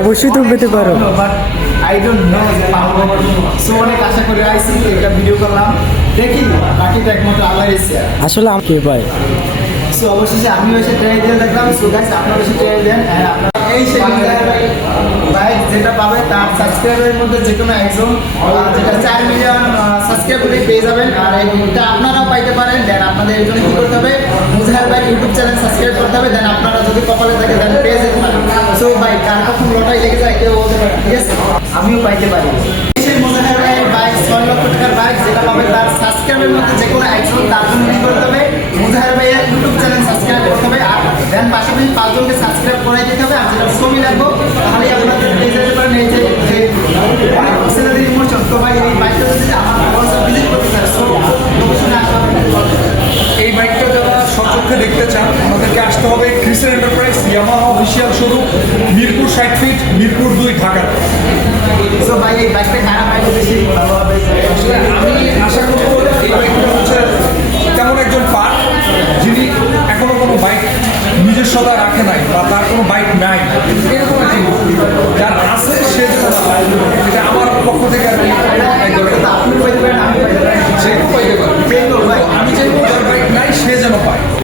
অবশ্যই তুমি পেতে পারো। বাট আই ডোন্ট নো যে পারবো। সো অনেক আশা করে আইসি, একটা ভিডিও করলাম, দেখি বাকিটা একমাত্র আল্লাহর ইচ্ছা। আসলে আমাকে ভাই সো অবশেষে আমিও এসে ট্রাই দিয়ে দেখলাম। সো গাইস আপনারা এসে ট্রাই দেন। আপনারা এই সেই বাইক যেটা পাবে তার সাবস্ক্রাইবারের মধ্যে যে কোনো একজন যেটা 4 মিলিয়ন সাবস্ক্রাইবার পেয়ে যাবেন। আর এটা আপনারাও পাইতে পারেন। দেন আপনাদের এর জন্য কি করতে হবে, মুজাহির ভাই ইউটিউব চ্যানেল সাবস্ক্রাইব করতে হবে। দেন আপনারা যদি কপালে থাকে দেন পেয়ে যেতে পারেন। সো ভাই কার কখন লটারি লেগে যায় কেউ বলতে পারে, ঠিক আছে, আমিও পাইতে পারি। সেই মুজাহির ভাইয়ের বাইক 6 লক্ষ টাকার বাইক যেটা পাবে তার সাবস্ক্রাইবের মধ্যে যে কোনো একজন, তার জন্য কি করতে হবে, মুজাহির ভাইয়ের ইউটিউব চ্যানেল সাবস্ক্রাইব করতে হবে। আর দেন পাশাপাশি 5 জনকে সাবস্ক্রাইব করাই দিতে হবে। আর যেটা ছবি লাগবে তাহলে আপনাদের পেয়ে যেতে পারেন। এই যে সেলারি ইমোশন। তো ভাই এই বাইকটা যদি আমার হোয়াটসঅ্যাপ ভিজিট করতে চান, সো লোকেশনে আসতে হবে। এই বাইকটা যারা সচক্ষে দেখতে চান আমাদেরকে আসতে হবে ক্রিসের enterprise Yamaha official showroom, Mirpur 60 feet, Mirpur 2 Dhaka. So ভাই এই বাইকটা খারাপ বাইকটা বেশি ভালো হবে। আসলে আমি আশা করবো এই বাইকটা হচ্ছে তেমন একজন পার্ট যিনি এখনো কোনো বাইক নিজস্বতা রাখে নাই বা তার কোনো বাইক নাই,